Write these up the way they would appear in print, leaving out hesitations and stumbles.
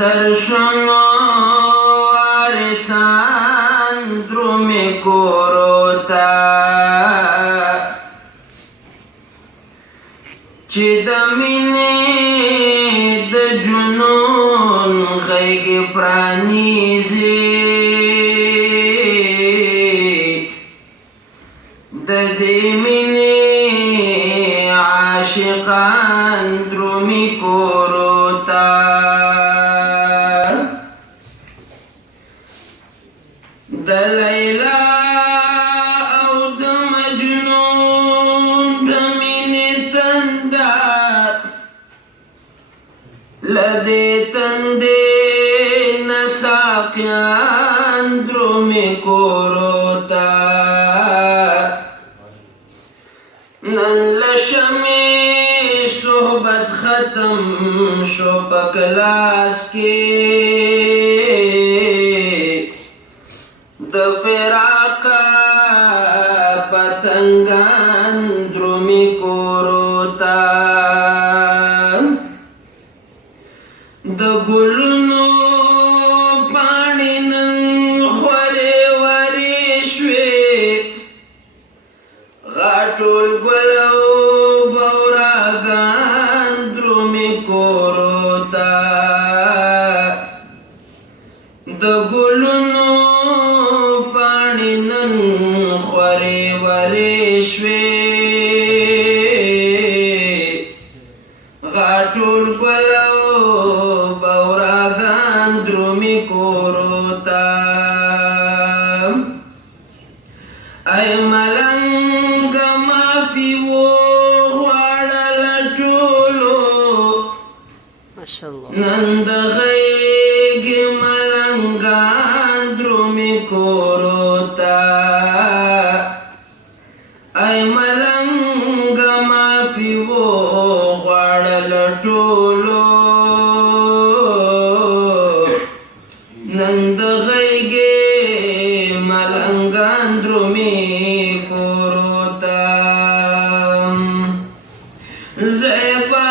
درشنو وارثان درومي کورو ته چې د مینې د جنون غېږې پرانیزي د دې مینې عاشقان درومي کورو ته د لیلا او د مجنون د مینې تنده له دې تندې نه ساقیان درومي کورو ته نن له شمې صحبت ختم شو په کلاس کې د فراق پتنګان درومي کورو ته د ګلونو پاڼې نن خورې ورې شوې غاټول ګل او بوراګان درومي کورو ته د ګلونو پاڼې نن خورې ورې شوې غاټول ګل او بوراګان درومي کورو ته ای ملنګ معافي وغواړله ټولو نن د غېږې ملنګان درومي کورو ته ای ملنګ معافي وغواړله ټولو نن د غېږې ملنګان درومي کورو ته زیبا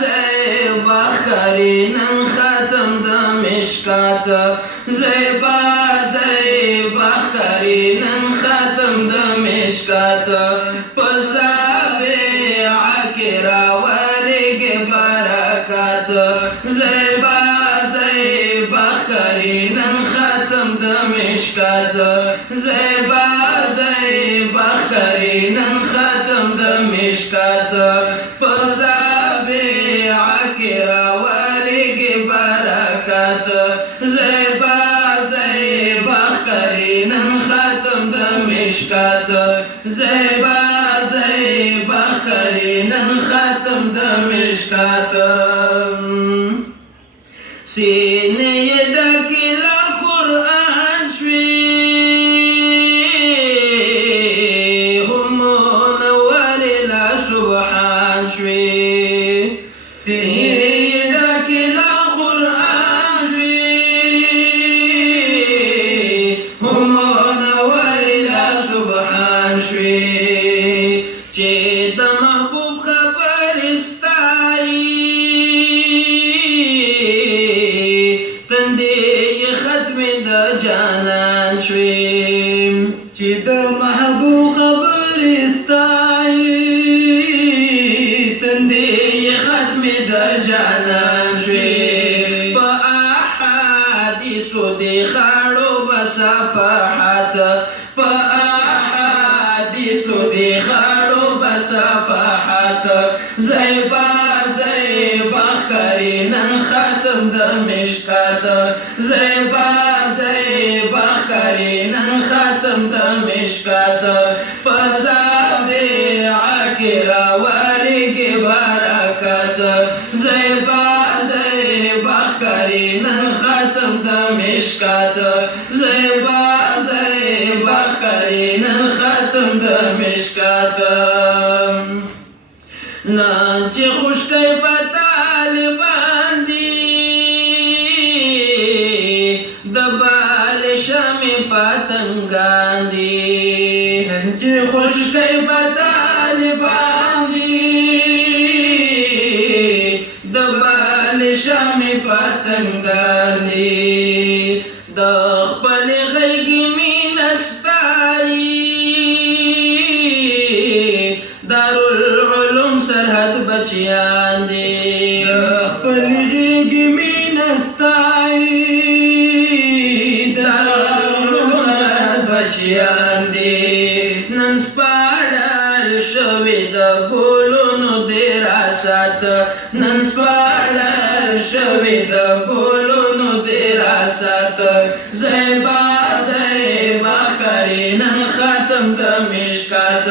زیبا ښکاري نن ختم د مشکات زیبا زیبا ښکاري نن ختم د مشکات په سابعه کې راورېږي برکات زیبا زیبا ښکاري نن ختم د مشکات زیبا زیبا ښکاري نن ختم د مشکات په سابعه کې راورېږي برکات زیبا زیبا ښکاري نن ختم د مشکات زیبا زیبا ښکاري نن ختم د مشکات سینې یې ډکې له قرآن شوې هم منورې له سبحان شوې سینې یې ډکې له قرآن شوې هم منورې له سبحان شوې چې د محبوب خبرې ستایي جانان شویم چې د محبوب خبرې ستایي تندې یې ختمې د جانان شوې په احادیثو دې خاړو به صفحات په احادیثو دې خاړو به صفحات زیبا زیبا ښکاري نن ختم د مشکات زیبا زیبا ښکاري نن ختم د مشکات په سابعه کې راورېږي برکات زیبا زیبا ښکاري نن ختم د مشکات زیبا زیبا ښکاري نن ختم د مشکات نن چې خوش کیفه طالبان دي د بال شمې پتنګان دي نن چې خوش کیفه طالبان دي د بال شمې پتنګان بچیان دي خپل غېږې مینه ستایي د رخصت بچیان دي نن سپاړل شوي د ګلونو د راست نن سپاړل شوي د ګلونو د راست زیبا زیبا کري نن ختم د مشکات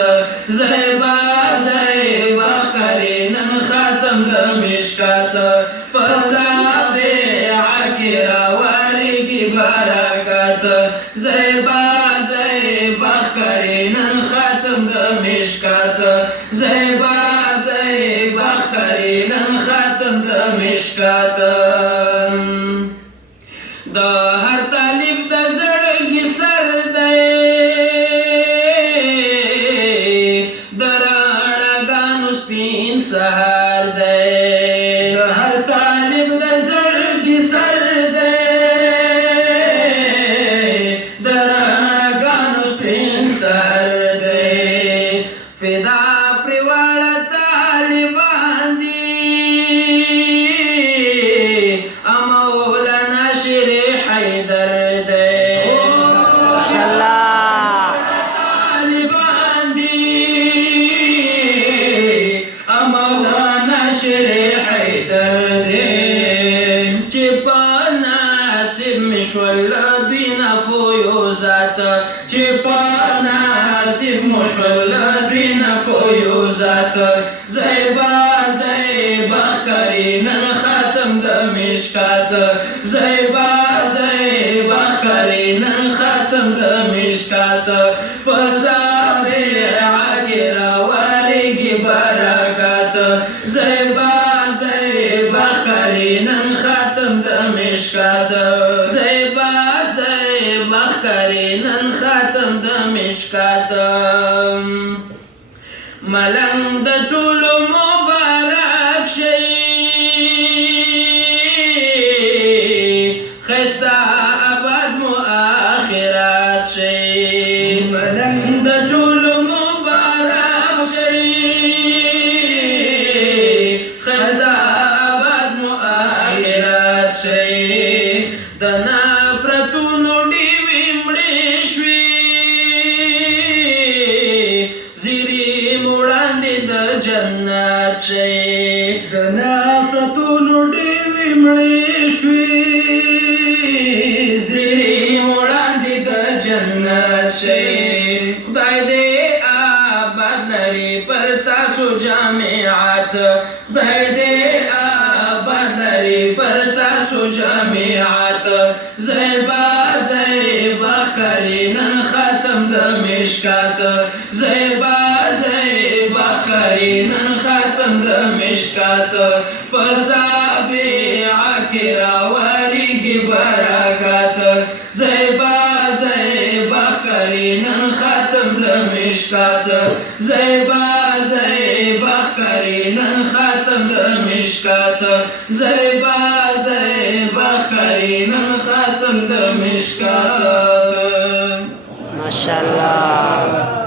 زیبا زیبا کري نن ختم د مشکات پسابعه کې راوارېږي برکت زیبا زیبا کري نن ختم د مشکات زیبا زیبا کري نن ختم د مشکات د هر طالب د زړګي سر دی د رڼاګانو سپین سهار دی د هر طالب د زړګي سر دی د رڼاګانو سپین سهار دی فدا پرې واړه طالبان دي مولانا شیر حیدر دی طالبان دي مولانا شیر حیدر دی چې په نصیب مې شول دوی نه فیوزات چې په نصیب مو شول دوی نه فیوزات زیبا زیبا کري نن ختم د مشکات زیبا زیبا کري نن ختم د مشکات پسابعه کې راوارېږي برکت زیبا زیبا کري نن ختم د مشکات زیبا زیبا کري نن ختم د مشکات ملنګ د ټولو مبارک شي خسته آباد مو آخرت شي ملنګ د ټولو مبارک شي خسته آباد مو آخرت شي د نفرتونو ډیوې مړې شوې زیري وړاندې د جنت شي د نفرتونو ډیوې مړې شوې زیري وړاندې د جنت شي خدای دې آباد لري پر تاسو جامعات خدای دې آباد لري پر تاسو جامعات زیبا زیبا کري نن ختم د مشکات زیبا زیبا کري نن ختم د مشکات پسابعه کې راوارېږي برکت زیبا زیبا کري نن ختم د مشکات زیبا زیبا کري نن ختم د مشکات زیبا زیبا کري نن ختم د مشکات ماشاءالله.